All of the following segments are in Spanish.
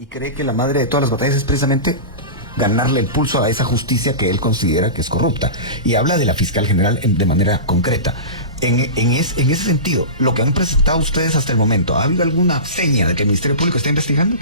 Y cree que la madre de todas las batallas es precisamente ganarle el pulso a esa justicia que él considera que es corrupta. Y habla de la fiscal general de manera concreta. En ese sentido, lo que han presentado ustedes hasta el momento, ¿ha habido alguna seña de que el Ministerio Público está investigando?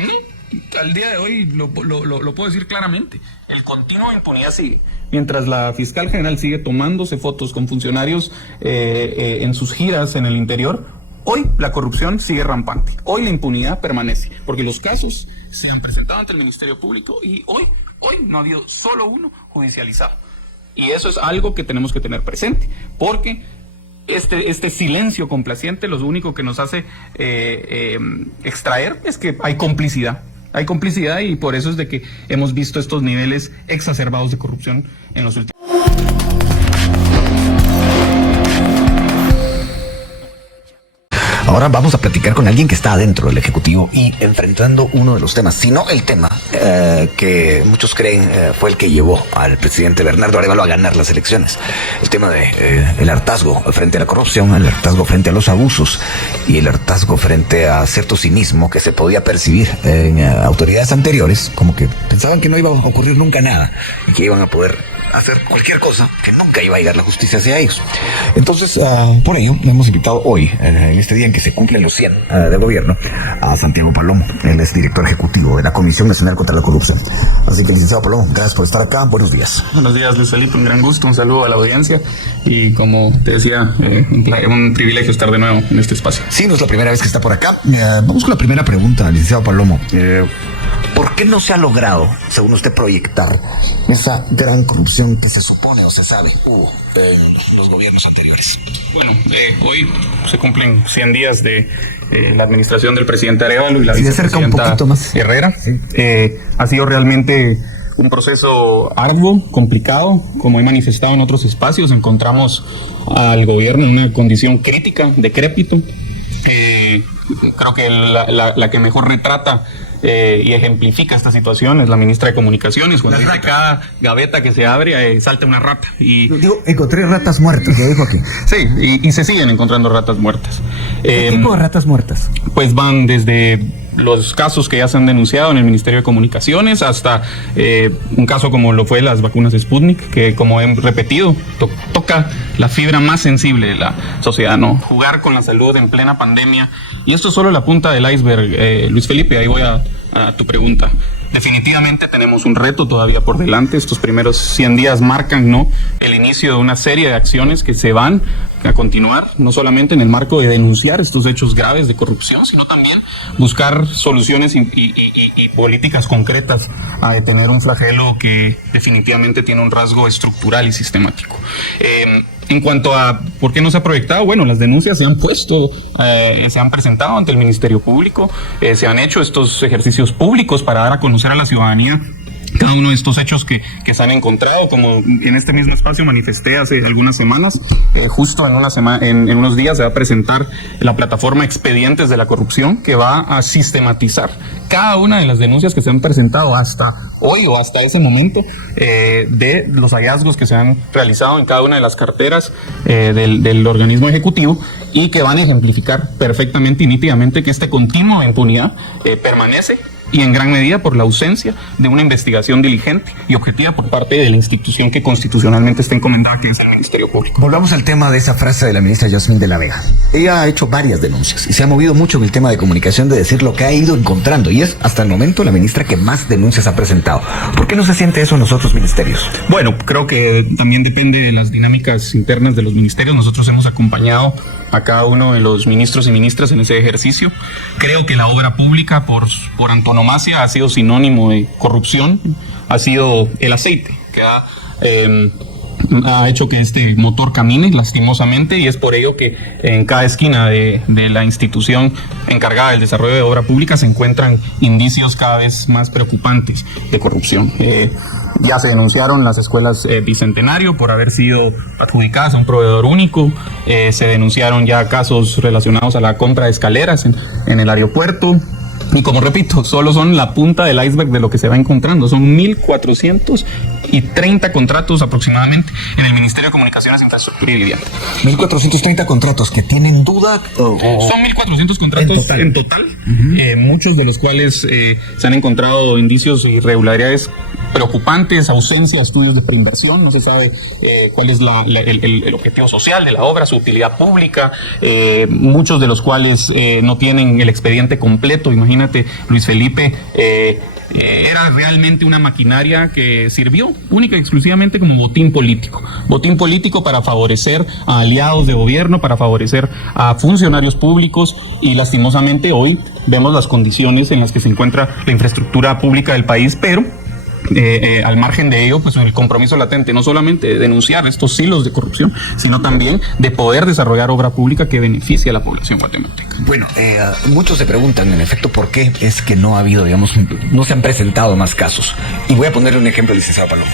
Al día de hoy lo puedo decir claramente. El continuo de impunidad sigue. Mientras la fiscal general sigue tomándose fotos con funcionarios en sus giras en el interior, hoy la corrupción sigue rampante. Hoy la impunidad permanece, porque los casos se han presentado ante el Ministerio Público y hoy no ha habido solo uno judicializado. Y eso es algo que tenemos que tener presente, porque este silencio complaciente lo único que nos hace extraer es que hay complicidad. Hay complicidad y por eso es de que hemos visto estos niveles exacerbados de corrupción en los últimos. Ahora vamos a platicar con alguien que está adentro del Ejecutivo y enfrentando uno de los temas, si no el tema que muchos creen fue el que llevó al presidente Bernardo Arévalo a ganar las elecciones. El tema de el hartazgo frente a la corrupción, el hartazgo frente a los abusos y el hartazgo frente a cierto cinismo que se podía percibir en autoridades anteriores, como que pensaban que no iba a ocurrir nunca nada y que iban a poder hacer cualquier cosa, que nunca iba a llegar la justicia hacia ellos. Entonces, por ello, hemos invitado hoy, en este día en que se cumplen los 100 del gobierno, a Santiago Palomo. Él es director ejecutivo de la Comisión Nacional contra la Corrupción. Así que, licenciado Palomo, gracias por estar acá. Buenos días. Buenos días, Luis Felipe. Un gran gusto, un saludo a la audiencia. Y como te decía, un privilegio estar de nuevo en este espacio. Sí, no es la primera vez que está por acá. Vamos con la primera pregunta, licenciado Palomo. ¿Por qué no se ha logrado, según usted, proyectar esa gran corrupción que se supone o se sabe hubo en los gobiernos anteriores? Bueno, hoy se cumplen 100 días de la administración del presidente Arévalo y la vicepresidenta Herrera. Sí. Ha sido realmente un proceso arduo, complicado. Como he manifestado en otros espacios, encontramos al gobierno en una condición crítica, decrépito. Creo que la que mejor retrata y ejemplifica esta situación es la ministra de Comunicaciones. Cuando dice cada gaveta que se abre salta una rata. Y encontré ratas muertas, lo dijo aquí. Sí, y se siguen encontrando ratas muertas. ¿Qué tipo de ratas muertas? Pues van desde los casos que ya se han denunciado en el Ministerio de Comunicaciones hasta un caso como lo fue las vacunas Sputnik, que, como he repetido, toca la fibra más sensible de la sociedad, ¿no? Jugar con la salud en plena pandemia. Y esto es solo la punta del iceberg, Luis Felipe. Ahí voy a tu pregunta. Definitivamente tenemos un reto todavía por delante. Estos primeros 100 días marcan, ¿no?, el inicio de una serie de acciones que se van a continuar, no solamente en el marco de denunciar estos hechos graves de corrupción, sino también buscar soluciones y políticas concretas a detener un flagelo que definitivamente tiene un rasgo estructural y sistemático. En cuanto a por qué no se ha proyectado, bueno, las denuncias se han puesto, se han presentado ante el Ministerio Público, se han hecho estos ejercicios públicos para dar a conocer a la ciudadanía cada uno de estos hechos que se han encontrado. Como en este mismo espacio manifesté hace algunas semanas, justo en unos días se va a presentar la plataforma Expedientes de la Corrupción, que va a sistematizar cada una de las denuncias que se han presentado hasta hoy o hasta ese momento, de los hallazgos que se han realizado en cada una de las carteras del organismo ejecutivo, y que van a ejemplificar perfectamente y nítidamente que este continuo de impunidad permanece, y en gran medida por la ausencia de una investigación diligente y objetiva por parte de la institución que constitucionalmente está encomendada, que es el Ministerio Público. Volvamos al tema de esa frase de la ministra Yasmín de la Vega. Ella ha hecho varias denuncias y se ha movido mucho en el tema de comunicación, de decir lo que ha ido encontrando, y es hasta el momento la ministra que más denuncias ha presentado. ¿Por qué no se siente eso en los otros ministerios? Bueno, creo que también depende de las dinámicas internas de los ministerios. Nosotros hemos acompañado a cada uno de los ministros y ministras en ese ejercicio. Creo que la obra pública, por antonomasia, ha sido sinónimo de corrupción, ha sido el aceite que ha hecho que este motor camine, lastimosamente, y es por ello que en cada esquina de la institución encargada del desarrollo de obra pública se encuentran indicios cada vez más preocupantes de corrupción. Ya se denunciaron las escuelas Bicentenario por haber sido adjudicadas a un proveedor único. Se denunciaron ya casos relacionados a la compra de escaleras en el aeropuerto. Y como repito, solo son la punta del iceberg de lo que se va encontrando. Son 1.430 contratos aproximadamente en el Ministerio de Comunicaciones, Infraestructura y Vivienda. 1.430 contratos que tienen duda. Son 1.400 contratos en total, muchos de los cuales se han encontrado indicios y irregularidades preocupantes, ausencia de estudios de preinversión, no se sabe cuál es el objetivo social de la obra, su utilidad pública, muchos de los cuales no tienen el expediente completo. Imagínate, Luis Felipe, era realmente una maquinaria que sirvió única y exclusivamente como botín político para favorecer a aliados de gobierno, para favorecer a funcionarios públicos, y lastimosamente hoy vemos las condiciones en las que se encuentra la infraestructura pública del país, pero al margen de ello, pues el compromiso latente no solamente de denunciar estos hilos de corrupción, sino también de poder desarrollar obra pública que beneficie a la población guatemalteca. Bueno, muchos se preguntan, en efecto, por qué es que no ha habido, digamos, no se han presentado más casos. Y voy a ponerle un ejemplo, licenciado Paloma.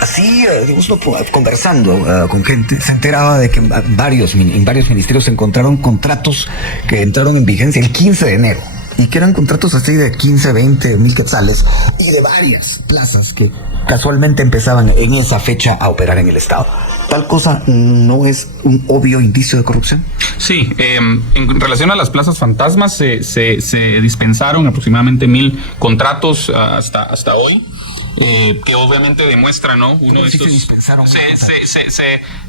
Así, digamos, conversando con gente, se enteraba de que en varios ministerios se encontraron contratos que entraron en vigencia el 15 de enero. Y que eran contratos así de 15, 20 mil quetzales y de varias plazas que casualmente empezaban en esa fecha a operar en el Estado. ¿Tal cosa no es un obvio indicio de corrupción? Sí, en relación a las plazas fantasmas se dispensaron aproximadamente 1.000 contratos hasta hoy. Que obviamente demuestra, ¿no? Uno de estos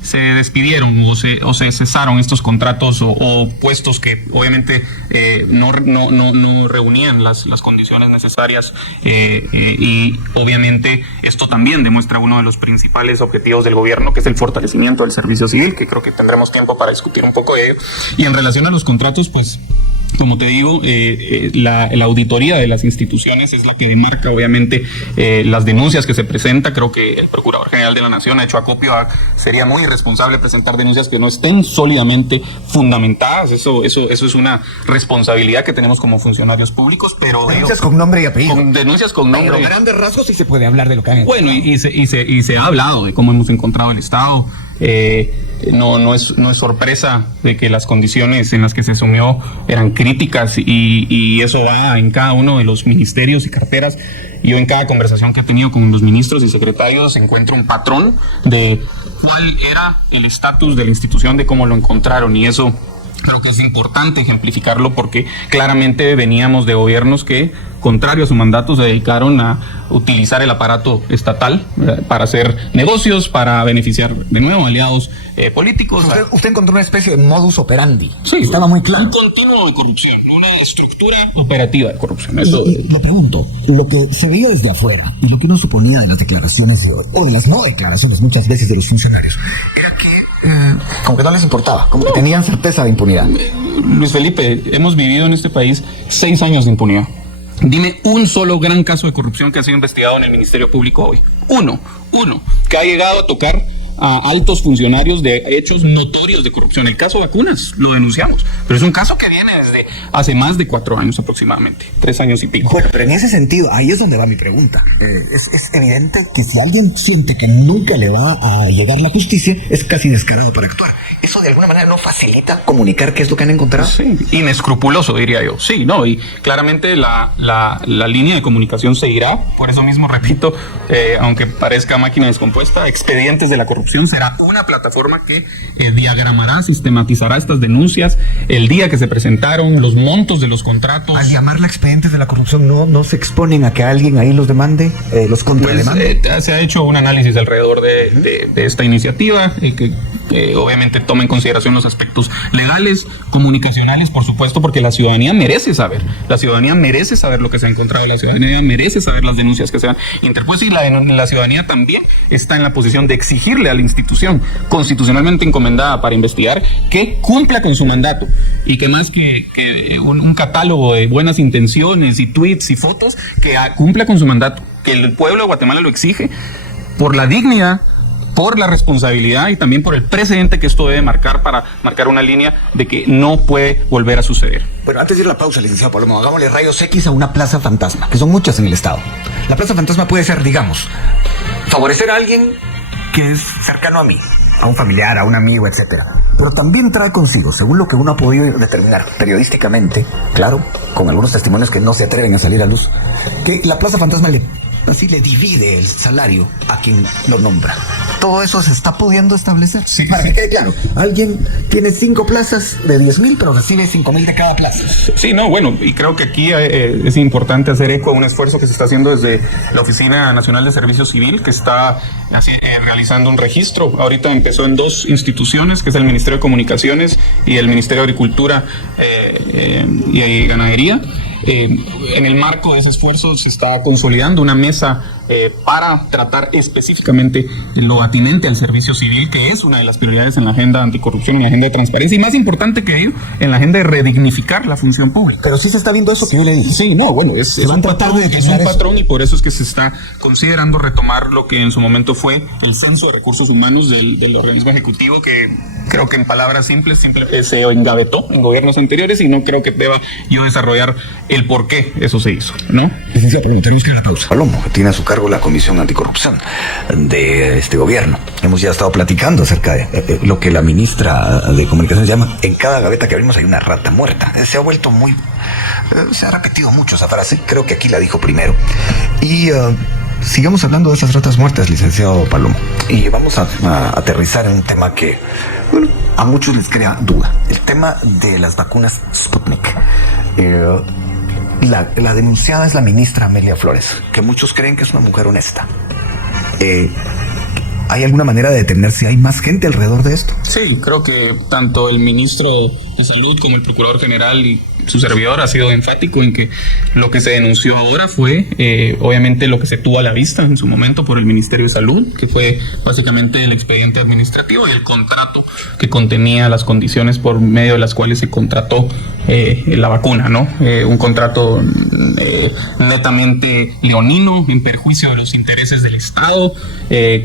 se despidieron o se cesaron estos contratos o puestos que obviamente no reunían las condiciones necesarias, y obviamente esto también demuestra uno de los principales objetivos del gobierno, que es el fortalecimiento del servicio civil, que creo que tendremos tiempo para discutir un poco de ello. Y en relación a los contratos, pues, como te digo, la auditoría de las instituciones es la que demarca obviamente las denuncias que se presenta. Creo que el Procurador General de la Nación ha hecho acopio sería muy irresponsable presentar denuncias que no estén sólidamente fundamentadas. Eso es una responsabilidad que tenemos como funcionarios públicos, pero denuncias con nombre y apellido. Denuncias con nombre. Pero grandes rasgos sí se puede hablar de lo que han hecho. Bueno, y se ha hablado de cómo hemos encontrado el Estado. No es sorpresa de que las condiciones en las que se asumió eran críticas, y eso va en cada uno de los ministerios y carteras. Yo en cada conversación que he tenido con los ministros y secretarios encuentro un patrón de cuál era el estatus de la institución, de cómo lo encontraron, y eso creo que es importante ejemplificarlo, porque claramente veníamos de gobiernos que, contrario a su mandato, se dedicaron a utilizar el aparato estatal para hacer negocios, para beneficiar de nuevo aliados políticos. Usted encontró una especie de modus operandi. Sí, estaba muy claro. Un continuo de corrupción, una estructura operativa de corrupción. Eso. Y le pregunto, lo que se veía desde afuera y lo que uno suponía de las declaraciones o de las no declaraciones muchas veces de los funcionarios era que como que no les importaba, como que tenían certeza de impunidad. Luis Felipe, hemos vivido en este país 6 años de impunidad. Dime un solo gran caso de corrupción que ha sido investigado en el Ministerio Público hoy. Uno, que ha llegado a tocar a altos funcionarios de hechos notorios de corrupción. El caso Vacunas, lo denunciamos, pero es un caso que viene desde hace más de 4 años aproximadamente, 3 años y pico. Bueno, pero en ese sentido, ahí es donde va mi pregunta. Es evidente que si alguien siente que nunca le va a llegar la justicia, es casi descarado por actuar. ¿Eso de alguna manera no facilita comunicar qué es lo que han encontrado? Sí, inescrupuloso, diría yo. Sí, no, y claramente la línea de comunicación seguirá. Por eso mismo, repito, aunque parezca máquina descompuesta, Expedientes de la Corrupción será una plataforma que diagramará, sistematizará estas denuncias, el día que se presentaron, los montos de los contratos. Al llamarla Expedientes de la Corrupción, ¿no se exponen a que alguien ahí los demande, los contrademande? Pues, se ha hecho un análisis alrededor de esta iniciativa, que obviamente toma en consideración los aspectos legales, comunicacionales, por supuesto, porque la ciudadanía merece saber. La ciudadanía merece saber lo que se ha encontrado, la ciudadanía merece saber las denuncias que se han interpuesto, y la ciudadanía también está en la posición de exigirle a la institución constitucionalmente encomendada para investigar que cumpla con su mandato, y que más que un catálogo de buenas intenciones y tweets y fotos, que cumpla con su mandato, que el pueblo de Guatemala lo exige por la dignidad, por la responsabilidad y también por el precedente que esto debe marcar, para marcar una línea de que no puede volver a suceder. Bueno, antes de ir a la pausa, licenciado Paloma, hagámosle rayos X a una plaza fantasma, que son muchas en el Estado. La plaza fantasma puede ser, digamos, favorecer a alguien que es cercano a mí, a un familiar, a un amigo, etcétera. pero también trae consigo, según lo que uno ha podido determinar periodísticamente, claro, con algunos testimonios que no se atreven a salir a luz, que la Plaza Fantasma así le divide el salario a quien lo nombra. Todo eso se está pudiendo establecer. Sí. Para que quede claro, alguien tiene 5 plazas de 10,000, pero recibe 5,000 de cada plaza. Sí, no, bueno, y creo que aquí es importante hacer eco a un esfuerzo que se está haciendo desde la Oficina Nacional de Servicio Civil, que está realizando un registro. Ahorita empezó en 2 instituciones, que es el Ministerio de Comunicaciones y el Ministerio de Agricultura y Ganadería. En el marco de ese esfuerzo se está consolidando una mesa para tratar específicamente lo atinente al servicio civil, que es una de las prioridades en la agenda anticorrupción, en la agenda de transparencia, y más importante que ello, en la agenda de redignificar la función pública. Pero sí se está viendo eso que yo le dije. Sí, no, bueno, es un patrón y por eso es que se está considerando retomar lo que en su momento fue el Censo de Recursos Humanos del organismo ejecutivo, que creo que en palabras simples se engavetó en gobiernos anteriores, y no creo que deba yo desarrollar el por qué eso se hizo, ¿no? Licenciado Palomo, tenemos que ir a la pausa. Palomo, tiene a su cargo la Comisión Anticorrupción de este gobierno. Hemos ya estado platicando acerca de lo que la ministra de Comunicaciones llama: en cada gaveta que abrimos hay una rata muerta. Se ha vuelto muy... se ha repetido mucho esa frase, creo que aquí la dijo primero. Y sigamos hablando de esas ratas muertas, licenciado Palomo. Y vamos a aterrizar en un tema que, bueno, a muchos les crea duda. El tema de las vacunas Sputnik. La denunciada es la ministra Amelia Flores, que muchos creen que es una mujer honesta. ¿Hay alguna manera de determinar si hay más gente alrededor de esto? Sí, creo que tanto el ministro de Salud como el Procurador General y su servidor ha sido enfático en que lo que se denunció ahora fue obviamente lo que se tuvo a la vista en su momento por el Ministerio de Salud, que fue básicamente el expediente administrativo y el contrato que contenía las condiciones por medio de las cuales se contrató la vacuna, ¿no? Un contrato netamente leonino, en perjuicio de los intereses del Estado,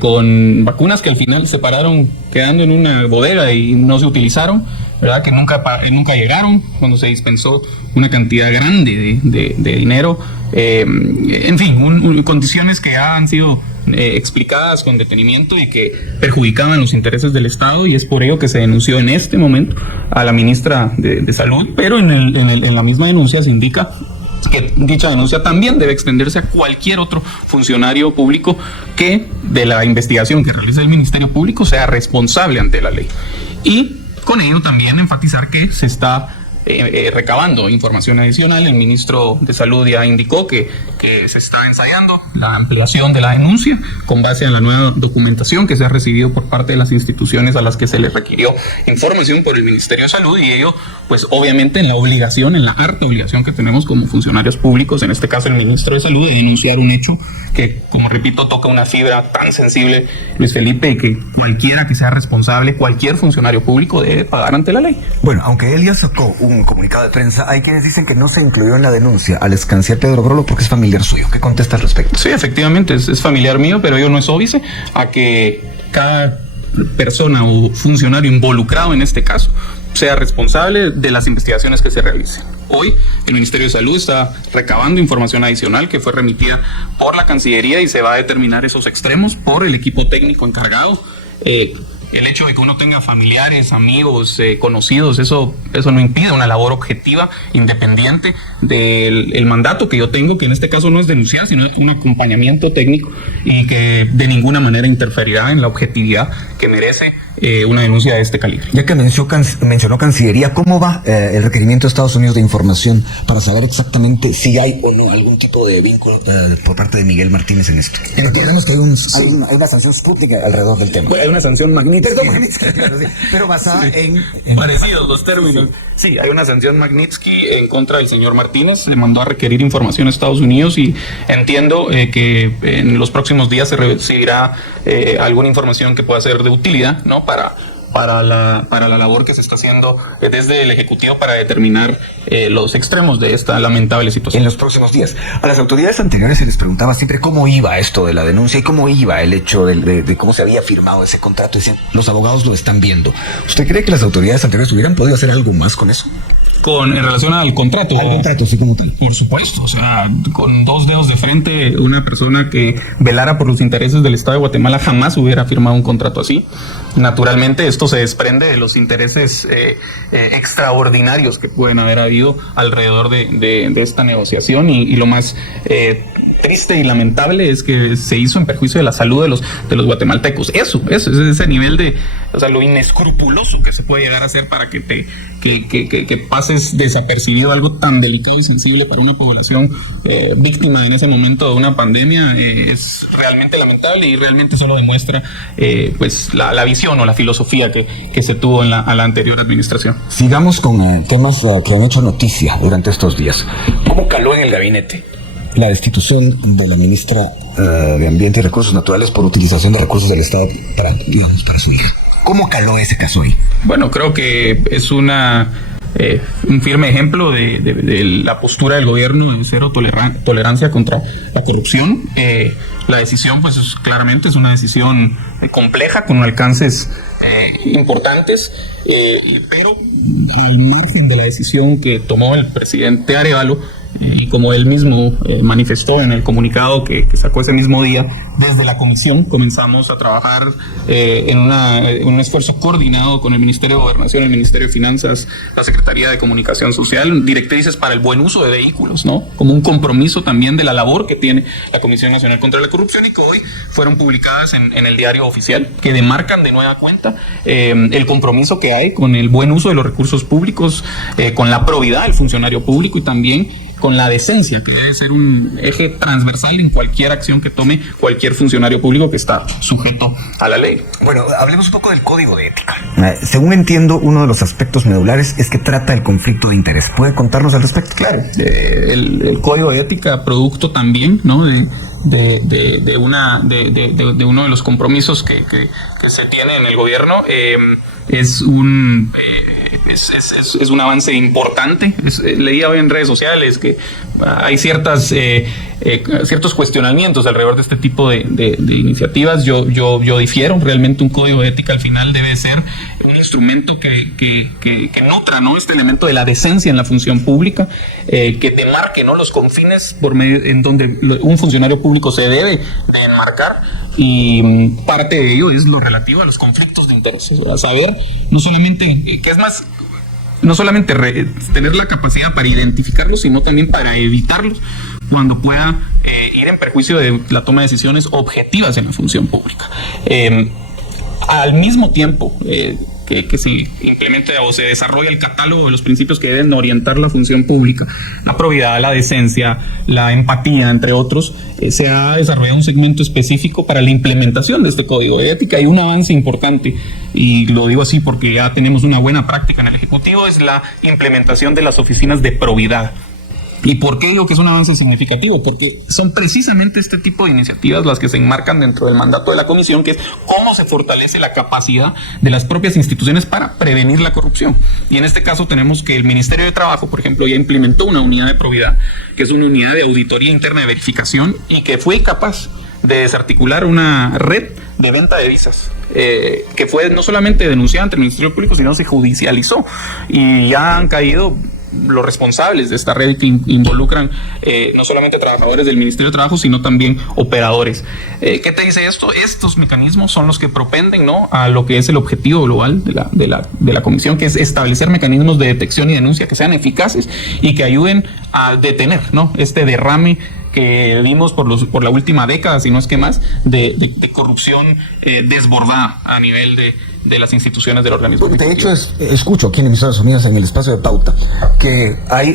con vacunas que al final se pararon quedando en una bodega y no se utilizaron, ¿verdad? Que nunca llegaron cuando se dispensó una cantidad grande de dinero. En fin, condiciones que han sido explicadas con detenimiento y que perjudicaban los intereses del Estado, y es por ello que se denunció en este momento a la ministra de Salud, pero en la misma denuncia se indica que dicha denuncia también debe extenderse a cualquier otro funcionario público que de la investigación que realice el Ministerio Público sea responsable ante la ley. Y con ello también enfatizar que se está recabando información adicional. El ministro de Salud ya indicó que se está ensayando la ampliación de la denuncia con base a la nueva documentación que se ha recibido por parte de las instituciones a las que se les requirió información por el Ministerio de Salud, y ello pues obviamente en la harta obligación que tenemos como funcionarios públicos, en este caso el ministro de Salud, de denunciar un hecho que, como repito, toca una fibra tan sensible, Luis Felipe, y que cualquiera que sea responsable, cualquier funcionario público debe pagar ante la ley. Bueno, aunque él ya sacó un comunicado de prensa, hay quienes dicen que no se incluyó en la denuncia al excanciller Pedro Grolo porque es familiar suyo. ¿Qué contesta al respecto? Sí, efectivamente, es familiar mío, pero ello no es óbice a que cada persona o funcionario involucrado en este caso sea responsable de las investigaciones que se realicen. Hoy el Ministerio de Salud está recabando información adicional que fue remitida por la Cancillería y se va a determinar esos extremos por el equipo técnico encargado. El hecho de que uno tenga familiares, amigos, conocidos, eso no impide una labor objetiva, independiente del mandato que yo tengo, que en este caso no es denunciar, sino un acompañamiento técnico, y que de ninguna manera interferirá en la objetividad que merece una denuncia de este calibre. Ya que mencionó Cancillería, ¿cómo va el requerimiento de Estados Unidos de información para saber exactamente si hay o no algún tipo de vínculo por parte de Miguel Martínez en esto? Entendemos que hay una sanción Sputnik alrededor del tema. Bueno, hay una sanción Magnitsky. Pero basada en parecidos los términos. Sí, hay una sanción Magnitsky en contra del señor Martínez. Le mandó a requerir información a Estados Unidos y entiendo que en los próximos días se recibirá alguna información que pueda ser de utilidad, ¿no? Para la labor que se está haciendo desde el Ejecutivo para determinar los extremos de esta lamentable situación. En los próximos días. A las autoridades anteriores se les preguntaba siempre cómo iba esto de la denuncia y cómo iba el hecho de cómo se había firmado ese contrato. Decían, los abogados lo están viendo. ¿Usted cree que las autoridades anteriores hubieran podido hacer algo más con eso? En relación al contrato. Al contrato, sí, como tal. Por supuesto, o sea, con 2 dedos de frente, una persona que velara por los intereses del Estado de Guatemala jamás hubiera firmado un contrato así. Naturalmente, esto se desprende de los intereses extraordinarios que pueden haber habido alrededor de esta negociación y lo más triste y lamentable es que se hizo en perjuicio de la salud de los guatemaltecos. Eso es ese nivel de, o sea, lo inescrupuloso que se puede llegar a hacer para que pases desapercibido algo tan delicado y sensible para una población víctima en ese momento de una pandemia. Es realmente lamentable y realmente solo demuestra pues la visión o la filosofía que se tuvo en la anterior administración. Sigamos con temas que han hecho noticia durante estos días. ¿Cómo caló en el gabinete la destitución de la ministra de Ambiente y Recursos Naturales por utilización de recursos del Estado para su hija? ¿Cómo caló ese caso ahí? Bueno, creo que es un firme ejemplo de la postura del gobierno de cero tolerancia contra la corrupción. La decisión, pues claramente es una decisión compleja, con alcances importantes, pero al margen de la decisión que tomó el presidente Arévalo, y como él mismo manifestó en el comunicado que sacó ese mismo día, desde la comisión comenzamos a trabajar en un esfuerzo coordinado con el Ministerio de Gobernación, el Ministerio de Finanzas, la Secretaría de Comunicación Social, directrices para el buen uso de vehículos, ¿no? Como un compromiso también de la labor que tiene la Comisión Nacional contra la Corrupción y que hoy fueron publicadas en el diario oficial, que demarcan de nueva cuenta el compromiso que hay con el buen uso de los recursos públicos, con la probidad del funcionario público y también con la decencia, que debe ser un eje transversal en cualquier acción que tome cualquier funcionario público que está sujeto a la ley. Bueno, hablemos un poco del Código de Ética. Según entiendo, uno de los aspectos medulares es que trata el conflicto de interés. ¿Puede contarnos al respecto? Claro, el Código de Ética, producto también, ¿no?, de uno de los compromisos que se tiene en el gobierno, es un avance importante. Leía hoy en redes sociales que hay ciertos cuestionamientos alrededor de este tipo de iniciativas. Yo difiero. Realmente un código de ética al final debe ser un instrumento que nutra, ¿no?, este elemento de la decencia en la función pública, que demarque, ¿no?, los confines por medio en donde un funcionario público se debe de enmarcar, y parte de ello es lo relativo a los conflictos de intereses, a saber no solamente tener la capacidad para identificarlos, sino también para evitarlos cuando pueda ir en perjuicio de la toma de decisiones objetivas en la función pública. Al mismo tiempo que se implementa o se desarrolla el catálogo de los principios que deben orientar la función pública, la probidad, la decencia, la empatía, entre otros, se ha desarrollado un segmento específico para la implementación de este código de ética. Hay un avance importante, y lo digo así porque ya tenemos una buena práctica en el Ejecutivo, es la implementación de las oficinas de probidad. ¿Y por qué digo que es un avance significativo? Porque son precisamente este tipo de iniciativas las que se enmarcan dentro del mandato de la comisión, que es cómo se fortalece la capacidad de las propias instituciones para prevenir la corrupción. Y en este caso tenemos que el Ministerio de Trabajo, por ejemplo, ya implementó una unidad de probidad, que es una unidad de auditoría interna de verificación, y que fue capaz de desarticular una red de venta de visas, que fue no solamente denunciada ante el Ministerio Público, sino se judicializó, y ya han caído los responsables de esta red, que involucran no solamente trabajadores del Ministerio de Trabajo, sino también operadores. ¿Qué te dice esto? Estos mecanismos son los que propenden, ¿no?, a lo que es el objetivo global de la comisión, que es establecer mecanismos de detección y denuncia que sean eficaces y que ayuden a detener, ¿no?, este derrame que vimos por la última década, si no es que más, de corrupción desbordada a nivel de las instituciones del organismo. De hecho, escucho aquí en Emisoras Unidas, en el espacio de Pauta, que hay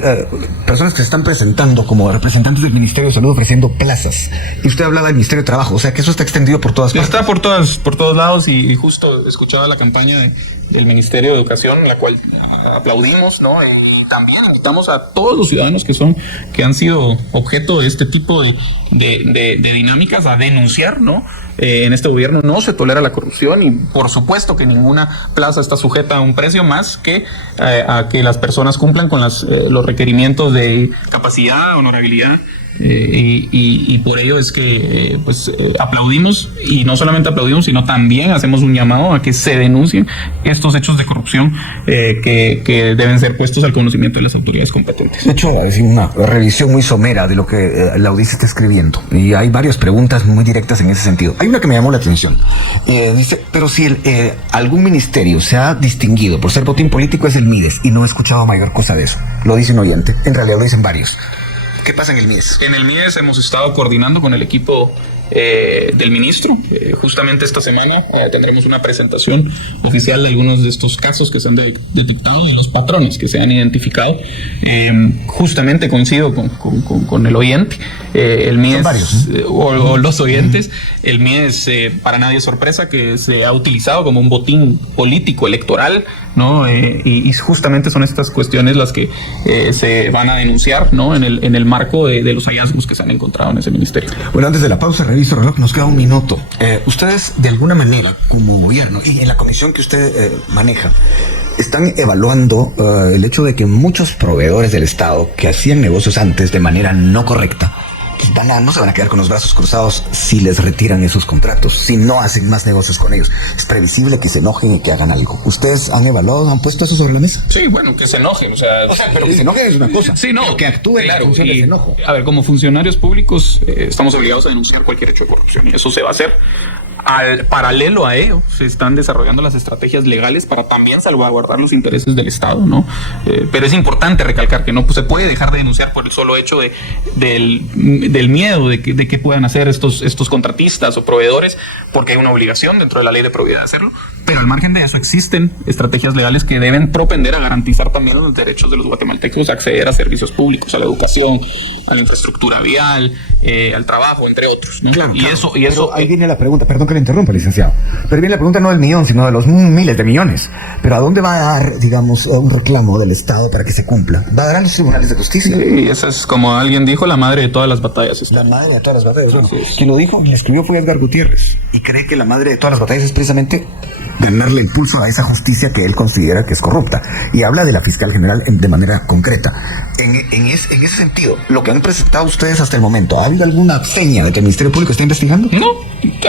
personas que se están presentando como representantes del Ministerio de Salud ofreciendo plazas. Y usted hablaba del Ministerio de Trabajo, o sea que eso está extendido por todas partes. Está por todos lados, y justo escuchaba la campaña del Ministerio de Educación, la cual aplaudimos, ¿no? Y también invitamos a todos los ciudadanos que han sido objeto de este tipo de dinámicas a denunciar, ¿no? En este gobierno no se tolera la corrupción, y por supuesto que ninguna plaza está sujeta a un precio más que a que las personas cumplan con los requerimientos de capacidad, honorabilidad Y por ello es que aplaudimos, y no solamente aplaudimos, sino también hacemos un llamado a que se denuncien estos hechos de corrupción que deben ser puestos al conocimiento de las autoridades competentes. De hecho, es una revisión muy somera de lo que la audiencia está escribiendo, y hay varias preguntas muy directas en ese sentido. Hay una que me llamó la atención. Dice, pero si algún ministerio se ha distinguido por ser botín político es el MIDES, y no he escuchado mayor cosa de eso. Lo dice un oyente, en realidad lo dicen varios. ¿Qué pasa en el MIDES? En el MIDES hemos estado coordinando con el equipo del ministro. Justamente esta semana tendremos una presentación oficial de algunos de estos casos que se han detectado y los patrones que se han identificado. Justamente coincido con el oyente. El MIDES, son varios, ¿no? o los oyentes, el MIDES para nadie es sorpresa que se ha utilizado como un botín político electoral, ¿no? Y justamente son estas cuestiones las que se van a denunciar, ¿no? en el marco de los hallazgos que se han encontrado en ese ministerio. Bueno, antes de la pausa, reviso el reloj, nos queda un minuto. Ustedes, de alguna manera, como gobierno, y en la comisión que usted maneja, están evaluando el hecho de que muchos proveedores del Estado que hacían negocios antes de manera no correcta, no se van a quedar con los brazos cruzados si les retiran esos contratos, si no hacen más negocios con ellos. Es previsible que se enojen y que hagan algo. ¿Ustedes han evaluado, han puesto eso sobre la mesa? Sí, bueno, que se enojen, pero que se enojen es una cosa. Sí, no. Pero que actúen, claro, en ese enojo. A ver, como funcionarios públicos estamos obligados a denunciar cualquier hecho de corrupción, y eso se va a hacer. Al paralelo a ello, se están desarrollando las estrategias legales para también salvaguardar los intereses del Estado, ¿no? Pero es importante recalcar que no se puede dejar de denunciar por el solo hecho del miedo de que puedan hacer estos contratistas o proveedores, porque hay una obligación dentro de la ley de probidad de hacerlo. Pero al margen de eso existen estrategias legales que deben propender a garantizar también los derechos de los guatemaltecos a acceder a servicios públicos, a la educación, a la infraestructura vial, al trabajo, entre otros, ¿no? Claro, y claro. eso ahí viene la pregunta, perdón que le interrumpa, licenciado, pero viene la pregunta no del millón, sino de los miles de millones. Pero ¿a dónde va a dar, digamos, un reclamo del Estado para que se cumpla? ¿Va a dar a los tribunales de justicia? Sí, esa es, como alguien dijo, la madre de todas las batallas. La madre de todas las batallas. Bueno, sí. Quien lo dijo y escribió fue Edgar Gutiérrez, y cree que la madre de todas las batallas es precisamente ganarle impulso a esa justicia que él considera que es corrupta, y habla de la fiscal general de manera concreta. En ese sentido, lo que han presentado ustedes hasta el momento, ¿ha habido alguna seña de que el Ministerio Público está investigando? No,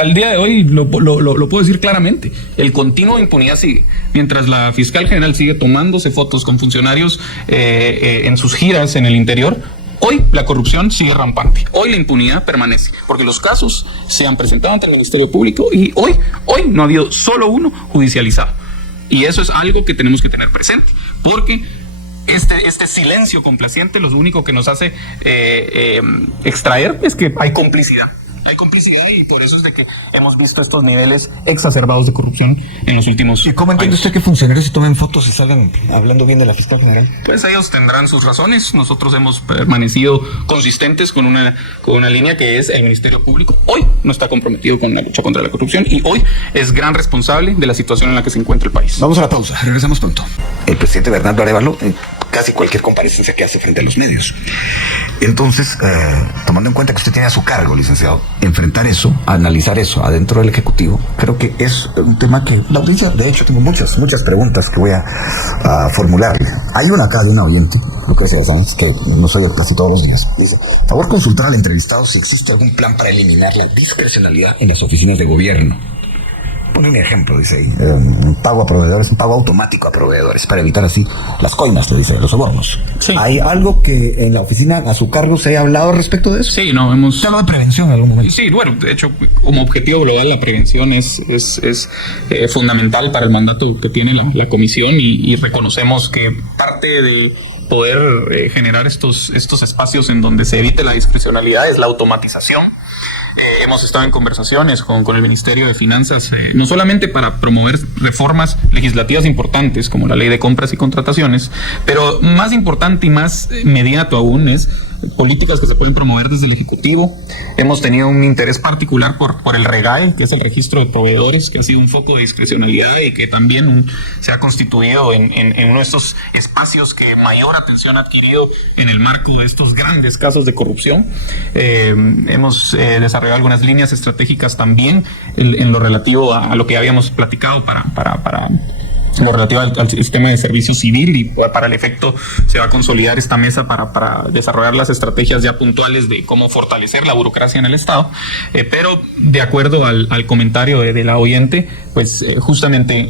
al día de hoy lo puedo decir claramente. El continuo de impunidad sigue. Mientras la fiscal general sigue tomándose fotos con funcionarios en sus giras en el interior, hoy la corrupción sigue rampante. Hoy la impunidad permanece, porque los casos se han presentado ante el Ministerio Público y hoy no ha habido solo uno judicializado. Y eso es algo que tenemos que tener presente, porque este silencio complaciente lo único que nos hace extraer es que hay complicidad. Hay complicidad, y por eso es de que hemos visto estos niveles exacerbados de corrupción en los últimos años. ¿Y cómo entiende usted que funcionarios se tomen fotos y salgan hablando bien de la fiscal general? Pues ellos tendrán sus razones. Nosotros hemos permanecido consistentes con una línea que es: el Ministerio Público hoy no está comprometido con la lucha contra la corrupción, y hoy es gran responsable de la situación en la que se encuentra el país. Vamos a la pausa, regresamos pronto. El presidente Bernardo Arévalo, casi cualquier comparecencia que hace frente a los medios. Entonces, tomando en cuenta que usted tiene a su cargo, licenciado, enfrentar eso, analizar eso adentro del Ejecutivo, creo que es un tema que la audiencia, de hecho, tengo muchas preguntas que voy a formularle. Hay una acá de una oyente, Lucrecia Sanz, que nos oye casi todos los días. Dice: favor consultar al entrevistado si existe algún plan para eliminar la discrecionalidad en las oficinas de gobierno. Pone un ejemplo, dice ahí, un pago a proveedores, un pago automático a proveedores, para evitar así las coimas, le dice, los sobornos. Sí. ¿Hay algo que en la oficina a su cargo se haya hablado respecto de eso? Sí, no, hemos... ¿Se habló de prevención en algún momento? Sí, bueno, de hecho, como objetivo global, la prevención es fundamental para el mandato que tiene la comisión, y reconocemos que parte de poder generar estos espacios en donde se evite la discrecionalidad es la automatización. Hemos estado en conversaciones con el Ministerio de Finanzas, no solamente para promover reformas legislativas importantes como la ley de compras y contrataciones, pero más importante y más inmediato aún es políticas que se pueden promover desde el Ejecutivo. Hemos tenido un interés particular por el REGAE, que es el registro de proveedores, que ha sido un foco de discrecionalidad y que también se ha constituido en uno de estos espacios que mayor atención ha adquirido en el marco de estos grandes casos de corrupción. Hemos desarrollado algunas líneas estratégicas también en lo relativo a lo que habíamos platicado para lo relativo al sistema de servicio civil, y para el efecto se va a consolidar esta mesa para desarrollar las estrategias ya puntuales de cómo fortalecer la burocracia en el Estado. Pero de acuerdo al comentario de la oyente, pues justamente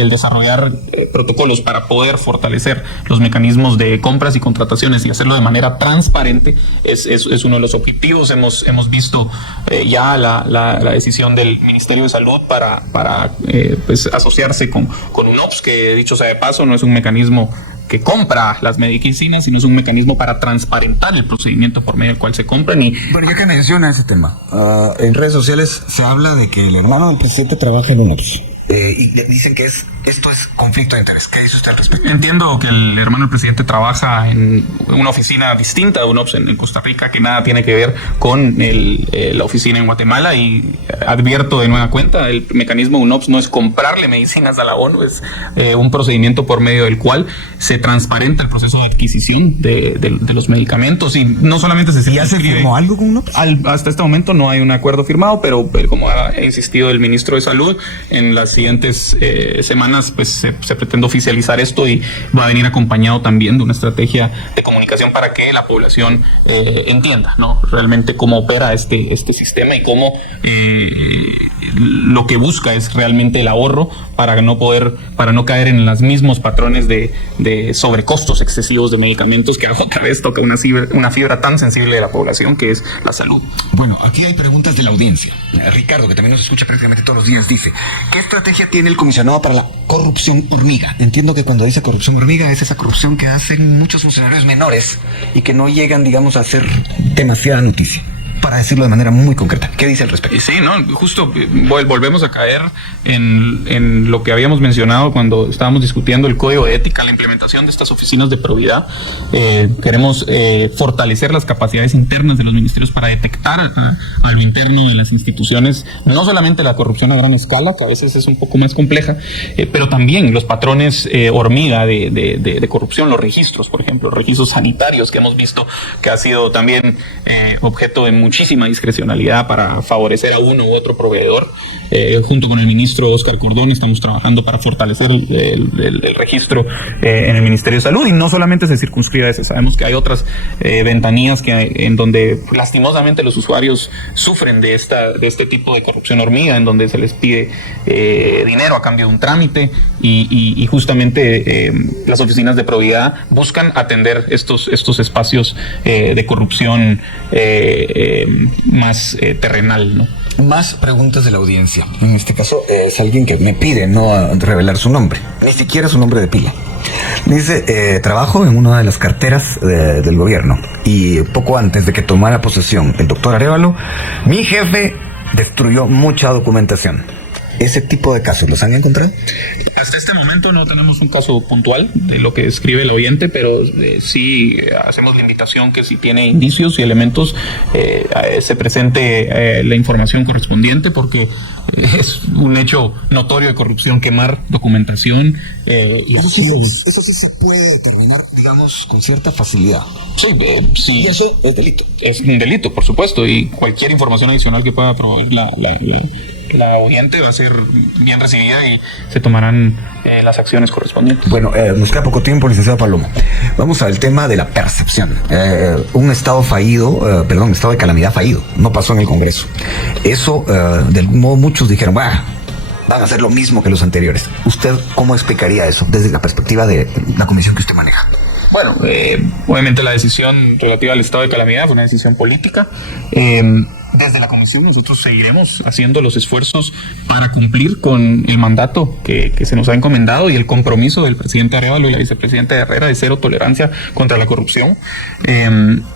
el desarrollar protocolos para poder fortalecer los mecanismos de compras y contrataciones y hacerlo de manera transparente es uno de los objetivos. Hemos visto ya la decisión del Ministerio de Salud para pues asociarse con UNOPS, que dicho sea de paso no es un mecanismo que compra las medicinas, sino es un mecanismo para transparentar el procedimiento por medio del cual se compran. Bueno, ya que menciona ese tema, en redes sociales se habla de que el hermano del presidente trabaja en UNOPS. Y le dicen que esto es conflicto de interés. ¿Qué dice usted al respecto? Entiendo que el hermano del presidente trabaja en una oficina distinta de UNOPS en Costa Rica, que nada tiene que ver con la oficina en Guatemala, y advierto de nueva cuenta, el mecanismo UNOPS no es comprarle medicinas a la ONU, es un procedimiento por medio del cual se transparenta el proceso de adquisición de los medicamentos, y no solamente ¿Ya se firmó algo con UNOPS? Hasta este momento no hay un acuerdo firmado, pero como ha insistido el ministro de Salud, en las siguientes semanas pues se pretende oficializar esto, y va a venir acompañado también de una estrategia de comunicación para que la población entienda, ¿no?, realmente cómo opera este sistema y cómo lo que busca es realmente el ahorro para no caer en los mismos patrones de sobrecostos excesivos de medicamentos, que otra vez toca una fibra tan sensible de la población, que es la salud. Bueno, aquí hay preguntas de la audiencia. Ricardo, que también nos escucha prácticamente todos los días, dice: ¿qué estrategia tiene el comisionado para la corrupción hormiga? Entiendo que cuando dice corrupción hormiga es esa corrupción que hacen muchos funcionarios menores y que no llegan, digamos, a hacer demasiada noticia, para decirlo de manera muy concreta. ¿Qué dice al respecto? Sí, no, justo volvemos a caer en lo que habíamos mencionado cuando estábamos discutiendo el código de ética, la implementación de estas oficinas de probidad. Queremos fortalecer las capacidades internas de los ministerios para detectar a lo interno de las instituciones, no solamente la corrupción a gran escala, que a veces es un poco más compleja, pero también los patrones hormiga de corrupción, los registros, por ejemplo, registros sanitarios, que hemos visto que ha sido también objeto de muchísima discrecionalidad para favorecer a uno u otro proveedor. Junto con el ministro Óscar Cordón estamos trabajando para fortalecer el registro en el Ministerio de Salud, y no solamente se circunscribe a eso. Sabemos que hay otras ventanillas en donde lastimosamente los usuarios sufren de este tipo de corrupción hormiga, en donde se les pide dinero a cambio de un trámite, y justamente las oficinas de probidad buscan atender estos espacios de corrupción más terrenal, ¿no? Más preguntas de la audiencia. En este caso es alguien que me pide no revelar su nombre, ni siquiera su nombre de pila. Dice: trabajo en una de las carteras del gobierno, y poco antes de que tomara posesión el doctor Arévalo, mi jefe destruyó mucha documentación. ¿Ese tipo de casos los han encontrado? Hasta este momento no tenemos un caso puntual de lo que escribe el oyente, pero sí hacemos la invitación que si tiene indicios y elementos se presente la información correspondiente, porque es un hecho notorio de corrupción quemar documentación. Eso sí se puede determinar, digamos, con cierta facilidad. Sí. Y eso es delito. Es un delito, por supuesto, y cualquier información adicional que pueda proveer la oyente va a ser bien recibida y se tomarán las acciones correspondientes. Bueno, nos queda poco tiempo, licenciado Palomo. Vamos al tema de la percepción. Un estado fallido, estado de calamidad fallido, no pasó en el Congreso. Eso, de algún modo, muchos dijeron: van a hacer lo mismo que los anteriores. ¿Usted cómo explicaría eso desde la perspectiva de la comisión que usted maneja? Bueno, obviamente la decisión relativa al estado de calamidad fue una decisión política. Desde la comisión nosotros seguiremos haciendo los esfuerzos para cumplir con el mandato que se nos ha encomendado y el compromiso del presidente Arévalo y la vicepresidenta Herrera de cero tolerancia contra la corrupción.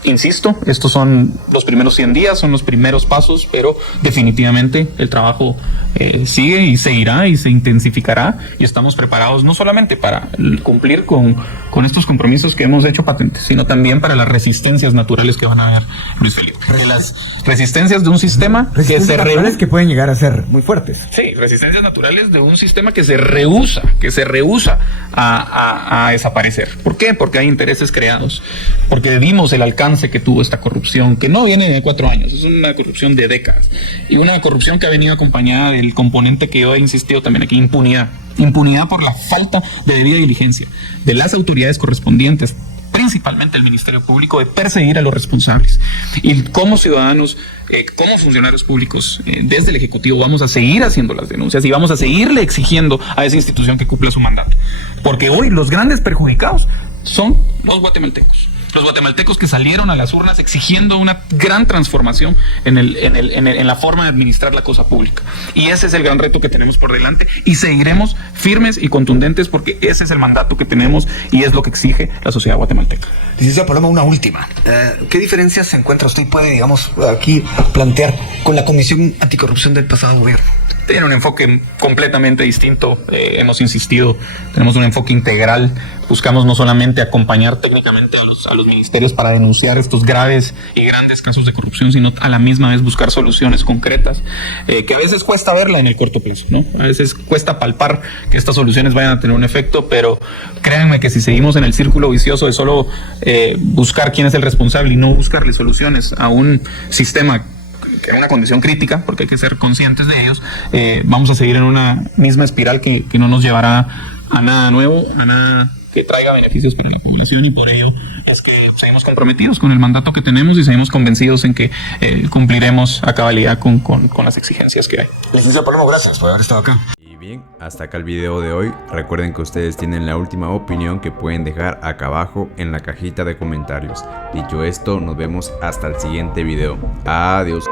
Insisto, estos son los primeros 100 días, son los primeros pasos, pero definitivamente el trabajo sigue y seguirá y se intensificará, y estamos preparados no solamente para cumplir con estos compromisos que hemos hecho patentes, sino también para las resistencias naturales que van a haber, Luis Felipe. Las resistencias resistencias de un sistema que se naturales que pueden llegar a ser muy fuertes. Sí, resistencias naturales de un sistema que se rehúsa a desaparecer. ¿Por qué? Porque hay intereses creados, porque vimos el alcance que tuvo esta corrupción, que no viene de 4 años, es una corrupción de décadas, y una corrupción que ha venido acompañada del componente que yo he insistido también aquí, impunidad por la falta de debida diligencia de las autoridades correspondientes, principalmente el Ministerio Público, de perseguir a los responsables. Y como ciudadanos, como funcionarios públicos, desde el Ejecutivo vamos a seguir haciendo las denuncias y vamos a seguirle exigiendo a esa institución que cumpla su mandato. Porque hoy los grandes perjudicados son los guatemaltecos. Los guatemaltecos que salieron a las urnas exigiendo una gran transformación en la forma de administrar la cosa pública. Y ese es el gran reto que tenemos por delante y seguiremos firmes y contundentes porque ese es el mandato que tenemos y es lo que exige la sociedad guatemalteca. Licenciado Paloma, una última. ¿Qué diferencias se encuentra usted puede, digamos, aquí plantear con la Comisión Anticorrupción del pasado gobierno? Tiene un enfoque completamente distinto, hemos insistido, tenemos un enfoque integral, buscamos no solamente acompañar técnicamente a los ministerios para denunciar estos graves y grandes casos de corrupción, sino a la misma vez buscar soluciones concretas, que a veces cuesta verla en el corto plazo, ¿no? A veces cuesta palpar que estas soluciones vayan a tener un efecto, pero créanme que si seguimos en el círculo vicioso de solo buscar quién es el responsable y no buscarle soluciones a un sistema que es una condición crítica, porque hay que ser conscientes de ellos, vamos a seguir en una misma espiral que no nos llevará a nada nuevo, a nada que traiga beneficios para la población, y por ello es que seguimos comprometidos con el mandato que tenemos y seguimos convencidos en que cumpliremos a cabalidad con las exigencias que hay. Licenciado Paloma, gracias por haber estado acá. Y bien, hasta acá el video de hoy. Recuerden que ustedes tienen la última opinión que pueden dejar acá abajo en la cajita de comentarios. Dicho esto, nos vemos hasta el siguiente video. Adiós.